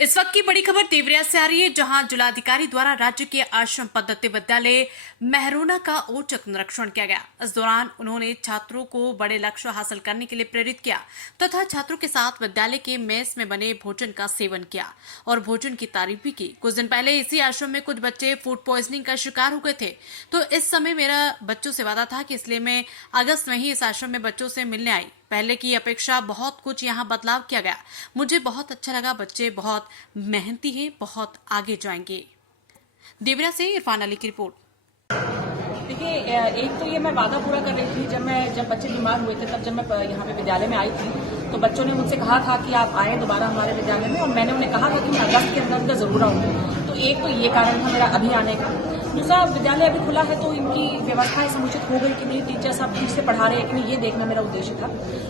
इस वक्त की बड़ी खबर देवरिया से आ रही है, जहां जिलाधिकारी द्वारा राज्य के आश्रम पद्धति विद्यालय मेहरोना का औचक निरीक्षण किया गया। इस दौरान उन्होंने छात्रों को बड़े लक्ष्य हासिल करने के लिए प्रेरित किया तथा छात्रों के साथ विद्यालय के मेस में बने भोजन का सेवन किया और भोजन की तारीफ भी की। कुछ दिन पहले इसी आश्रम में कुछ बच्चे फूड पॉइजनिंग का शिकार हो गए थे, तो इस समय मेरा बच्चों से वादा था कि इसलिए मैं अगस्त में ही इस आश्रम में बच्चों से मिलने आई। पहले की अपेक्षा बहुत कुछ यहाँ बदलाव किया गया। मुझे बहुत अच्छा लगा। बच्चे बहुत मेहनती हैं, बहुत आगे जाएंगे। देवरिया से इरफान अली की रिपोर्ट। देखिए, एक तो ये मैं वादा पूरा कर रही थी। जब बच्चे बीमार हुए थे, तब जब मैं यहाँ पे विद्यालय में आई थी, तो बच्चों ने मुझसे कहा था कि आप आए दोबारा हमारे विद्यालय में, और मैंने उन्हें कहा था कि मैं अगस्त के अंदर जरूर आऊंगी। तो एक तो ये कारण था मेरा अभी आने का। दूसरा, विद्यालय अभी खुला है तो इनकी व्यवस्थाएं समुचित हो गई कि नहीं, टीचर सब ठीक से पढ़ा रहे हैं कि नहीं, ये देखना मेरा उद्देश्य था।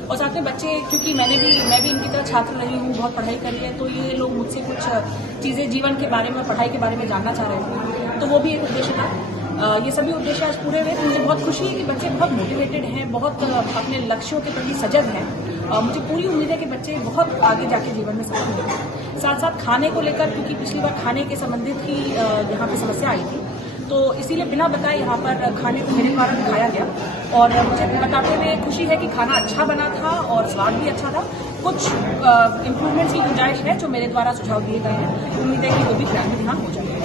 और साथ में बच्चे, क्योंकि मैं भी इनकी तरह छात्र रही हूँ, बहुत पढ़ाई करी है, तो ये लोग मुझसे कुछ चीजें जीवन के बारे में, पढ़ाई के बारे में जानना चाह रहे थे, तो वो भी एक उद्देश्य था। ये सभी उद्देश्य आज पूरे हुए। मुझे बहुत खुशी है कि बच्चे बहुत मोटिवेटेड हैं, बहुत अपने लक्ष्यों के प्रति सजग हैं। मुझे पूरी उम्मीद है कि बच्चे बहुत आगे जाके जीवन में सफल होंगे। साथ साथ खाने को लेकर, क्योंकि पिछली बार खाने के संबंधित ही यहाँ पे समस्या आई थी, तो इसीलिए बिना बताए यहाँ पर खाने को मेरे द्वारा दिखाया गया, और मुझे बताते हुए खुशी है कि खाना अच्छा बना था और स्वाद भी अच्छा था। कुछ इम्प्रूवमेंट्स की गुंजाइश है जो मेरे द्वारा सुझाव दिए गए हैं। उम्मीद है कि वो भी ध्यान हो जाएगा।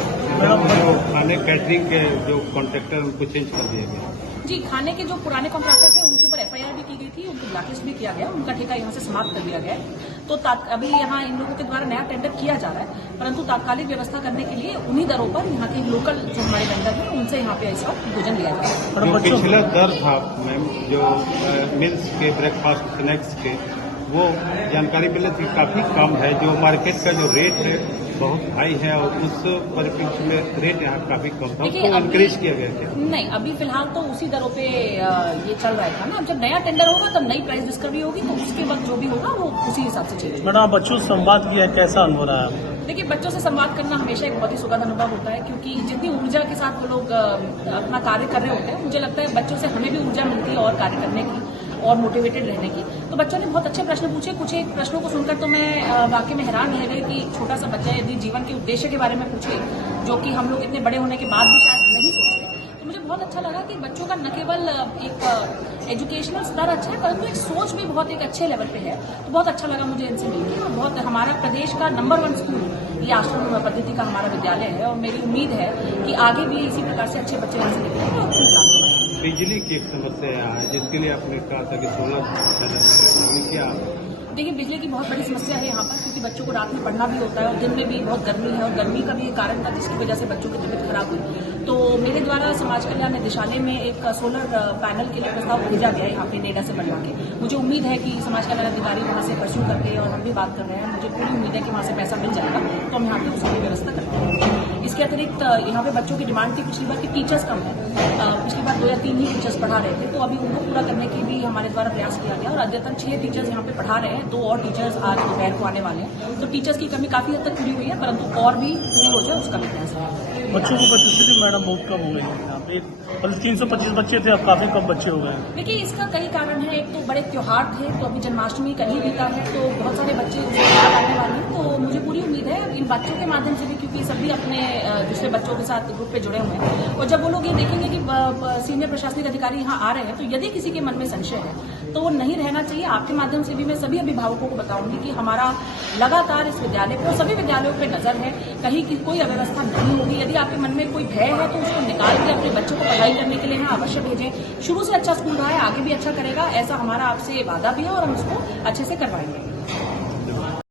खाने कैटरिंग के जो कॉन्ट्रैक्टर उनको चेंज कर दिया गया। जी, खाने के जो पुराने कॉन्ट्रैक्टर थे उनके ऊपर एफआईआर भी की गई थी, उनको ब्लैकलिस्ट भी किया गया, उनका ठेका यहाँ से समाप्त कर दिया गया है। तो अभी यहाँ इन लोगों के द्वारा नया टेंडर किया जा रहा है, परंतु तात्कालिक व्यवस्था करने के लिए उन्हीं दरों पर यहाँ के लोकल जो हमारे वेंडर हैं उनसे यहाँ पे इस वक्त भोजन लिया जा रहा है। पिछला दर था मैम, जो मिल्स के ब्रेकफास्ट स्नैक्स के, वो जानकारी मिले थी काफी कम है। जो मार्केट का जो रेट है बहुत हाई है, और उस परिप्रेक्ष्य में रेट यहाँ काफी कम था, उसको इंक्रीज किया गया क्या? नहीं, अभी फिलहाल तो उसी दरों पे ये चल रहा था ना। अब जब नया टेंडर होगा तब नई प्राइस डिस्कवरी होगी, तो उसके बाद जो भी होगा वो उसी हिसाब से चलेगा। मैडम, बच्चों से संवाद किया, कैसा अनुभव रहा है? देखिए, बच्चों से संवाद करना हमेशा एक बहुत ही सुखद अनुभव होता है, क्योंकि जितनी ऊर्जा के साथ वो लोग अपना कार्य कर रहे होते हैं, मुझे लगता है बच्चों से हमें भी ऊर्जा मिलती है और कार्य करने की और मोटिवेटेड रहने की। तो बच्चों ने बहुत अच्छे प्रश्न पूछे। कुछ एक प्रश्नों को सुनकर तो मैं वाकई में हैरान रह गई कि छोटा सा बच्चा यदि जीवन के उद्देश्य के बारे में पूछे, जो कि हम लोग इतने बड़े होने के बाद भी शायद नहीं सोचते, तो मुझे बहुत अच्छा लगा कि बच्चों का न केवल एक एजुकेशनल स्तर अच्छा है, परंतु एक सोच भी बहुत एक अच्छे लेवल पे है। तो बहुत अच्छा लगा मुझे इनसे मिलकर, और बहुत हमारा प्रदेश का नंबर 1 स्कूल ये आश्रम पद्धति का हमारा विद्यालय है, और मेरी उम्मीद है कि आगे भी इसी प्रकार से अच्छे बच्चे यहाँ से निकलेंगे और खूब लाभ होगा। बिजली की एक समस्या है जिसके लिए आपने कहा था कि 16 क्या? देखिए, बिजली की बहुत बड़ी समस्या है यहाँ पर, क्योंकि बच्चों को रात में पढ़ना भी होता है और दिन में भी बहुत गर्मी है, और गर्मी का भी एक कारण था जिसकी वजह से बच्चों की तबीयत खराब हुई। तो मेरे द्वारा समाज कल्याण निदेशालय में एक सोलर पैनल के लिए प्रस्ताव भेजा गया है यहाँ पे नेडा से बनवा के। मुझे उम्मीद है कि समाज कल्याण अधिकारी वहाँ से परस्यू करके, और हम भी बात कर रहे हैं, मुझे पूरी उम्मीद है कि वहाँ से पैसा मिल जाएगा, तो हम यहाँ पे उसकी व्यवस्था करते हैं। इसके अतिरिक्त यहाँ पे बच्चों की डिमांड थी पिछली बार की टीचर्स कम है। पिछली बार 2 या 3 ही टीचर्स पढ़ा रहे थे, तो अभी उनको पूरा करने की भी हमारे द्वारा प्रयास किया गया, और अद्यतन 6 टीचर्स यहाँ पे पढ़ा रहे हैं। 2 और टीचर्स आज दोपहर को आने वाले हैं, तो टीचर्स की कमी काफी हद तक पूरी हुई है, परंतु और भी पूरी हो जाए उसका भी प्रयास है। बच्चों को उपस्थिति मैडम बहुत कम हो गई है यहाँ पे, 325 बच्चे थे, अब काफी कम बच्चे हो गए हैं। देखिए, इसका कई कारण है। एक तो बड़े त्योहार थे, तो अभी जन्माष्टमी कल ही बीता है, तो बहुत सारे बच्चे आने वाले हैं। तो मुझे पूरी उम्मीद है इन बच्चों के माध्यम से भी, क्योंकि सभी अपने दूसरे बच्चों के साथ ग्रुप पे जुड़े हुए हैं, और जब वो लोग ये देखेंगे कि सीनियर प्रशासनिक अधिकारी यहाँ आ रहे हैं, तो यदि किसी के मन में संशय है तो वो नहीं रहना चाहिए। आपके माध्यम से भी मैं सभी अभिभावकों को बताऊंगी कि हमारा लगातार इस विद्यालय पर, सभी विद्यालयों पर नजर है, कहीं की कोई अव्यवस्था नहीं होगी। यदि आपके मन में कोई भय है तो उसको निकाल के अपने बच्चों को पढ़ाई करने के लिए यहाँ अवश्य भेजें। शुरू से अच्छा स्कूल रहा है, आगे भी अच्छा करेगा, ऐसा हमारा आपसे वादा भी है, और हम उसको अच्छे से करवाएंगे।